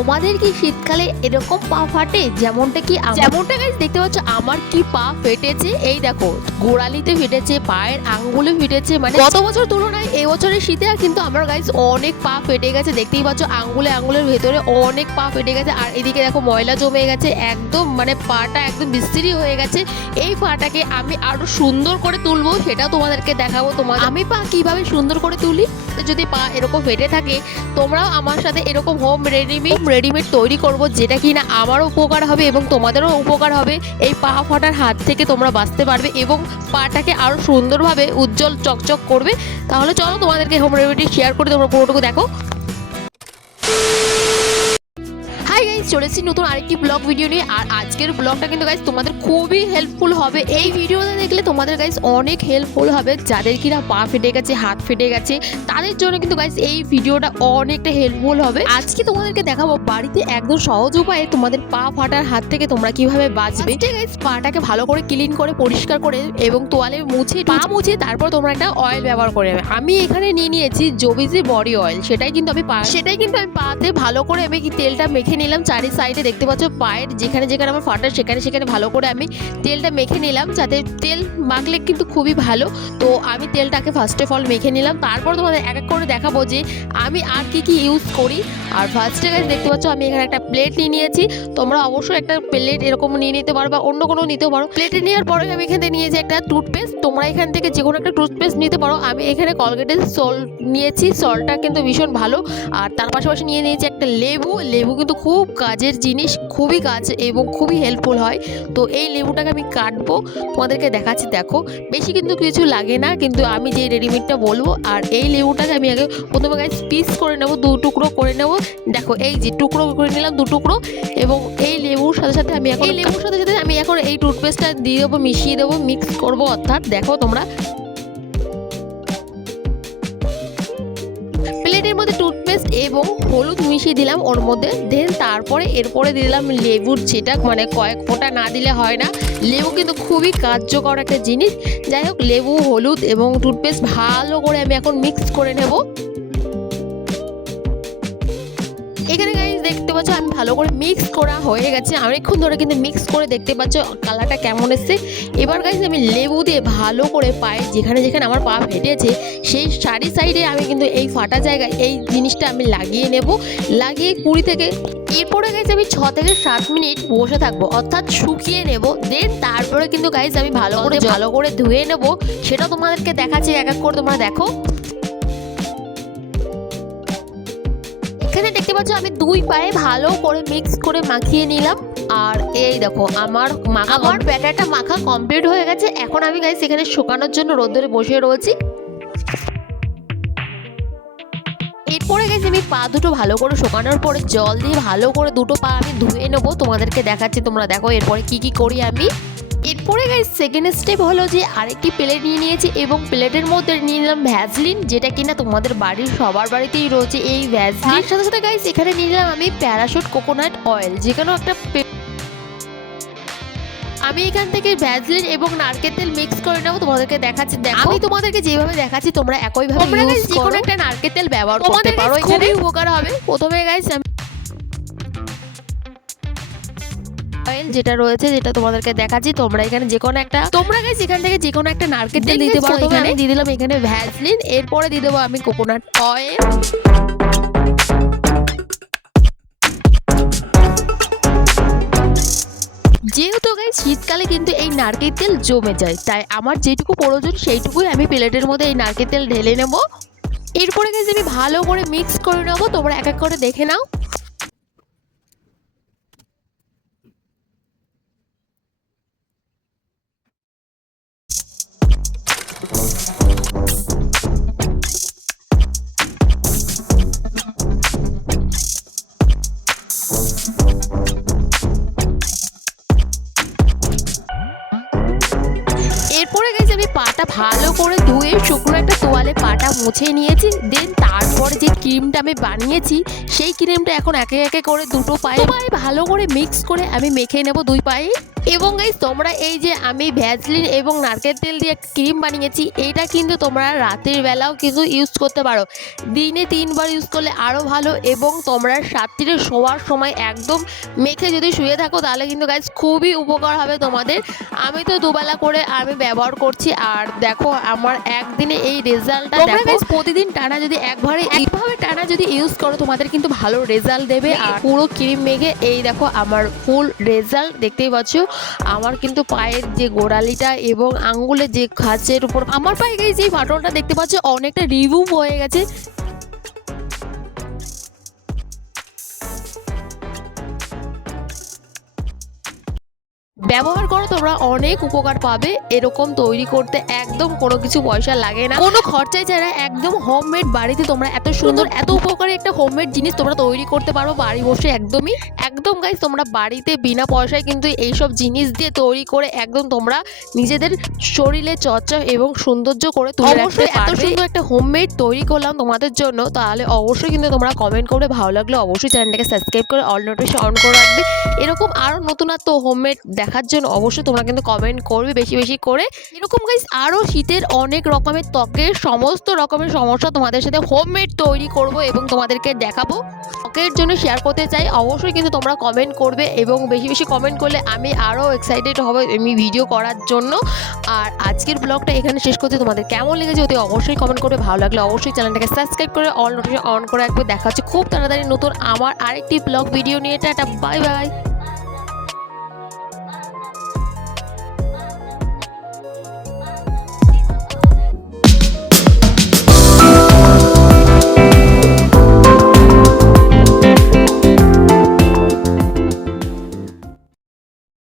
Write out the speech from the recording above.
তোমাদের কি শীতকালে এরকম পা ফাটে যেমনটা গাইস দেখতে পাচ্ছ আমার কি পা ফেটেছে। এই দেখো গোড়ালিতে ফেটেছে, পায়ের আঙ্গুলে ফেটেছে। মানে গত বছর তুলনায় এই বছরের শীতে কিন্তু আমার গাইস অনেক পা ফেটে গেছে। দেখতেই পাচ্ছ আঙ্গুলের ভেতরে অনেক পা ফেটে গেছে। আর এদিকে দেখো ময়লা জমে গেছে, একদম মানে পাটা একদম বিশ্রী হয়ে গেছে। এই পাটাকে আমি আরো সুন্দর করে তুলবো, সেটাও তোমাদেরকে দেখাবো। আমি পা কিভাবে সুন্দর করে তুলি। যদি পা এরকম ফেটে থাকে তোমরাও আমার সাথে এরকম হোম রেডিমেড তৈরি করব, যেটা কিনা আমারও উপকার হবে এবং তোমাদেরও উপকার হবে। এই পা ফাটার হাত থেকে তোমরা বাঁচতে পারবে এবং পাটাকে আরো সুন্দরভাবে উজ্জ্বল চকচক করবে। তাহলে চলো তোমাদেরকে হোম রেমেডি শেয়ার করে তোমরা পুরোটুকু দেখো। হাই গাইস, চলেছি নতুন আরেকটি ব্লগ ভিডিও নিয়ে। আর আজকের ব্লগটা কিন্তু গাইস তোমাদের খুবই হেল্পফুল হবে। এই ভিডিওটা দেখলে তোমাদের গাইস অনেক হেল্পফুল হবে। যাদের কিনা পা ফেটে গেছে, হাত ফেটে গেছে, তাদের জন্য কিন্তু গাইস এই ভিডিওটা অনেকটা হেল্পফুল হবে। আজকে তোমাদেরকে দেখাবো বাড়িতে একদম সহজ উপায়ে তোমাদের পা ফাটার হাত থেকে তোমরা কিভাবে বাঁচবে। গাইস পাটাকে ভালো করে ক্লিন করে পরিষ্কার করে এবং তোয়ালে মুছে তারপর তোমরা একটা অয়েল ব্যবহার করে নেবে। আমি এখানে নিয়েছি জোবিজি বডি অয়েল। সেটাই কিন্তু আমি পাতে ভালো করে আমি তেলটা মেখে নিলাম। চারি সাইডে দেখতে পাচ্ছ পায়ের যেখানে আমার ফাটা সেখানে ভালো করে আমি তেলটা মেখে নিলাম। যাতে তেল মাখলে কিন্তু খুবই ভালো। তো আমি তেলটাকে ফার্স্ট অফ অল মেখে নিলাম। তারপর তোমাদের এক এক করে দেখাবো যে আমি আর কি ইউজ করি। আর ফার্স্টে গাইস দেখতে পাচ্ছ আমি এখানে একটা প্লেট নিয়েছি। তোমরা অবশ্যই একটা প্লেট এরকম নিয়ে নিতে পারো বা অন্য কোনো নিতে পারো। প্লেটে নেওয়ার পরে আমি এখান থেকে নিয়েছি একটা টুথপেস্ট। তোমরা এখান থেকে যে কোনো একটা টুথপেস্ট নিতে পারো। আমি এখানে কলগেটের সল্ট নিয়েছি, সল্টটা কিন্তু ভীষণ ভালো। আর তার পাশাপাশি নিয়েছি একটা লেবু কিন্তু খুব কাজের জিনিস, খুবই কাজ এবং খুবই হেল্পফুল হয়। তো এই লেবুটাকে আমি কাটবো, তোমাদেরকে দেখাচ্ছি। দেখো বেশি কিন্তু কিছু লাগে না, কিন্তু আমি যে রেডিমেডটা বলবো। আর এই লেবুটাকে আমি আগে প্রথমে গাইস পিস করে নেবো, 2 টুকরো করে নেবো। দেখো এই যে টুকরো করে নিলাম 2 টুকরো। এবং এই লেবুর সাথে আমি এখন এই টুথপেস্টটা দিয়ে দেবো, মিশিয়ে দেবো, মিক্স করবো। অর্থাৎ দেখো তোমরা প্লেটের মধ্যে টুথপেস্ট এবং হলুদ মিশিয়ে দিলাম ওর মধ্যে। এরপরে দিয়ে দিলাম লেবুর যেটা মানে কয়েক ফোঁটা না দিলে হয় না। লেবু কিন্তু খুবই কার্যকর একটা জিনিস। যাই হোক লেবু, হলুদ এবং টুথপেস্ট ভালো করে আমি এখন মিক্স করে নেব। এখানে গাইস দেখতে পাচ্ছ আমি ভালো করে মিক্স করা হয়ে গেছে। অনেকক্ষণ ধরে কিন্তু মিক্স করে দেখতে পাচ্ছ কালারটা কেমন এসছে। এবার গাইস আমি লেবু দিয়ে ভালো করে পায়ে যেখানে আমার পা ফেটেছে সেই চারি সাইডে আমি কিন্তু এই ফাটা জায়গায় এই জিনিসটা আমি লাগিয়ে নেব। লাগিয়ে 20 থেকে এরপরে গাইস আমি 6 থেকে 7 মিনিট বসে থাকবো, অর্থাৎ শুকিয়ে নেব। তারপরে কিন্তু গাইস আমি ভালো করে ধুয়ে নেব। সেটা তোমাদেরকে দেখাচ্ছি এক এক করে, তোমরা দেখো। এখানে দেখতে পাচ্ছ আমি 2 পায়ে ভালো করে মিক্স করে মাখিয়ে নিলাম। আর এই দেখো আমার ব্যাটারটা মাখা কমপ্লিট হয়ে গেছে। এখন আমি গাইস এখানে শুকানোর জন্য রোদ্দুরে বসে রয়েছি। এরপরে গাইস আমি পা দুটো ভালো করে শুকানোর পরে জল দিয়ে ভালো করে 2টো পা আমি ধুয়ে নেবো। তোমাদেরকে দেখাচ্ছি, তোমরা দেখো এরপরে কি করি আমি। এরপরে গাইস সেকেন্ড স্টেপ হলো যে আরেকটি প্লেট নিয়েছি এবং প্লেটের মধ্যে নিয়ে নিলাম ভ্যাসলিন, যেটা কিনা তোমাদের বাড়ির সবার বাড়িতেই রয়েছে এই ভ্যাসলিন। সাথে গাইস এখানে নিয়ে নিলাম আমি প্যারাশুট কোকোনাট অয়েল, যেখানে একটা আমি এখান থেকে ভ্যাসলিন এবং নারকেল তেল মিক্স করে নেবো। তোমাদেরকে দেখাচ্ছি, আমি তোমাদেরকে যেভাবে দেখাচ্ছি তোমরা একইভাবে ইউজ করো। একটা নারকেল তেল ব্যবহার করতে পারো, এখানে উপকার হবে। প্রথমে গাইস অয়েল যেটা রয়েছে যেটা তোমাদেরকে দেখাচ্ছি, তোমরা এখানে গাইস এখান থেকে যে কোনো একটা নারকেল তেল দিতে পারো। আমি দিয়ে দিলাম এখানে ভ্যাসলিন, এরপরে দিয়ে দেবো আমি কোকোনাট অয়েল। যেহেতু গাইস শীতকালে কিন্তু এই নারকেল তেল জমে যায়, তাই আমার যেটুকু প্রয়োজন সেইটুকুই আমি প্লেটের মধ্যে এই নারকেল তেল ঢেলে নেব। এরপরে গাইস আমি ভালো করে মিক্স করে নেবো। তোমরা এক এক করে দেখে নাও। এরপরে গাইস আমি পাটা ভালো করে ধুয়ে শুকনো একটা তোয়ালে পাটা মুছে নিয়েছি। তারপরে যে ক্রিমটা আমি বানিয়েছি সেই ক্রিমটা এখন একে একে করে দুটো পায়ে ভালো করে মিক্স করে আমি মেখে নেব দুই পায়ে। এবং গাইস তোমরা এই যে আমি ভ্যাসলিন এবং নারকেল তেল দিয়ে ক্রিম বানিয়েছি, এইটা কিন্তু তোমরা রাতের বেলাও কিন্তু ইউজ করতে পারো। দিনে 3 বার ইউজ করলে আরও ভালো। এবং তোমরা রাত্রিরে শোয়ার সময় একদম মেখে যদি শুয়ে থাকো তাহলে কিন্তু গাইস খুবই উপকার হবে তোমাদের। আমি তো দুবেলা করে আমি ব্যবহার করছি, আর দেখো আমার একদিনে এই রেজাল্টটা দেখো। গাইস প্রতিদিন টানা যদি একভাবে টানা যদি ইউজ করো তোমাদের কিন্তু ভালো রেজাল্ট দেবে। আর পুরো ক্রিম মেখে এই দেখো আমার ফুল রেজাল্ট দেখতেই পাচ্ছ। আমার কিন্তু পায়ের যে গোড়ালিটা এবং আঙ্গুলের যে খাঁচের উপর আমার পায়ে গাইস যে ফাটলটা দেখতে পাচ্ছ অনেকটা রিমুভ হয়ে গেছে। ব্যবহার করো, তোমরা অনেক উপকার পাবে। এরকম তৈরি করতে একদম কোনো কিছু পয়সা লাগে না, কোনো খরচায় ছাড়া একদম হোমমেড বাড়িতে তোমরা এত সুন্দর এত উপকারী একটা হোমমেড জিনিস তোমরা তৈরি করতে পারো বাড়ি বসে। একদম গাইস তোমরা বাড়িতে বিনা পয়সায় কিন্তু এইসব জিনিস দিয়ে তৈরি করে একদম তোমরা নিজেদের শরীরে চর্চা এবং সৌন্দর্য করে তুলে রাখতে পারবে। এত সুন্দর একটা হোমমেড তৈরি করলাম তোমাদের জন্য, তাহলে অবশ্যই কিন্তু তোমরা কমেন্ট করে ভালো লাগলে অবশ্যই চ্যানেলটাকে সাবস্ক্রাইব করে অল নোটিফিকেশন অন করে রাখবে। এরকম আরও নতুনত্ব হোমমেড দেখার জন্য অবশ্যই তোমরা কিন্তু কমেন্ট করবে বেশি বেশি করে। এরকম গাইস আরও শীতের অনেক রকমের ত্বকের সমস্ত রকমের সমস্যা তোমাদের সাথে হোমমেড তৈরি করব এবং তোমাদেরকে দেখাবো। ত্বকের জন্য শেয়ার করতে চাই, অবশ্যই কিন্তু তোমরা কমেন্ট করবে এবং বেশি বেশি কমেন্ট করলে আমি আরও এক্সাইটেড হব আমি ভিডিও করার জন্য। আর আজকের ব্লগটা এখানে শেষ করতে তোমাদের কেমন লেগেছে অতি অবশ্যই কমেন্ট করবে। ভালো লাগলে অবশ্যই চ্যানেলটাকে সাবস্ক্রাইব করে অল নোটিফিকেশন অন করে রাখবে। দেখা হচ্ছে খুব তাড়াতাড়ি নতুন আমার আরেকটি ব্লগ ভিডিও নিয়ে। Tata, bye bye.